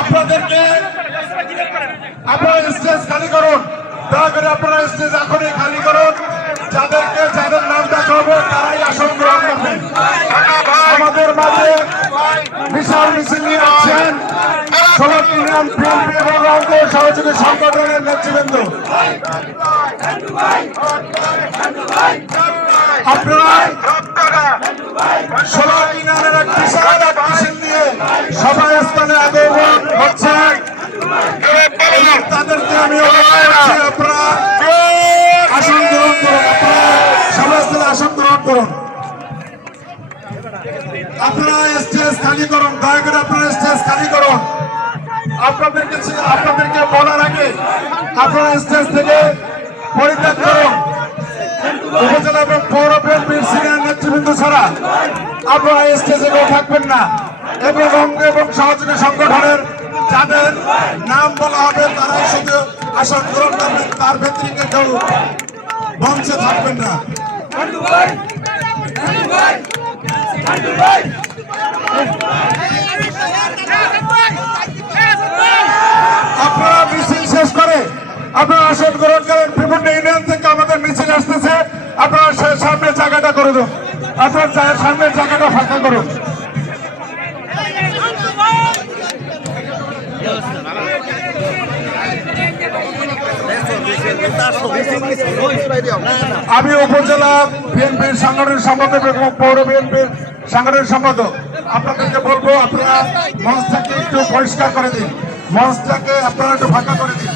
আপনাদেরকে আপনারা স্টেজ খালি করুন, দয়া করে আপনারা স্টেজ এখনই খালি করুন। যাদের নাম দেখা হবে তারাই আসন গ্রহণ করবেন। আমাদের মাঝে বিশাল মিছিল নিয়ে আসছেন 16টি ইউনিয়ন বিএনপি এবং রামপুর সহযোগী সংগঠনের নেতৃবৃন্দ। আপনারা 16 ইউনিয়নের এক বিশাল মিছিল নিয়ে সভা স্থানে আগমন হচ্ছেন। তাদেরকে আমি অনুরোধ করছি আপনারা আসন গ্রহণ করুন, আপনারা সভাস্থলে আসন গ্রহণ করুন। আপনারা স্টেজ খালি করুন, দয়া করে আপনারা স্টেজ খালি করুন। আপনাদেরকে বলার আগে আপনারা স্টেজ থেকে পরিত্যাগ করুন। উপজেলা এবং পৌর বিএনপির সিনিয়র নেতৃবৃন্দ ছাড়া আপনারা স্টেজে কেউ থাকবেন না এবং সহযোগী সংগঠনের যাদের নাম বলা হবে তারাই শুধু আসন গ্রহণ করবেন, তার ব্যতিরিক্ত কেউ মঞ্চে থাকবেন না। আপনারা মিছিল শেষ করে আপনারা আসন গ্রহণ করেন। বিভিন্ন ইউনিয়ন থেকে আমাদের মিছিল আসতেছে, আপনারা সামনের জায়গাটা করে দিন, আপনার সামনের জায়গাটা ফাঁকা করুন। আমি উপজেলা বিএনপির সাংগঠনিক সম্পাদক এবং পৌর বিএনপির সাংগঠনিক সম্পাদক আপনাদেরকে বলবো আপনারা মঞ্চটাকে একটু পরিষ্কার করে দিন, মঞ্চটাকে আপনারা একটু ফাঁকা করে দিন।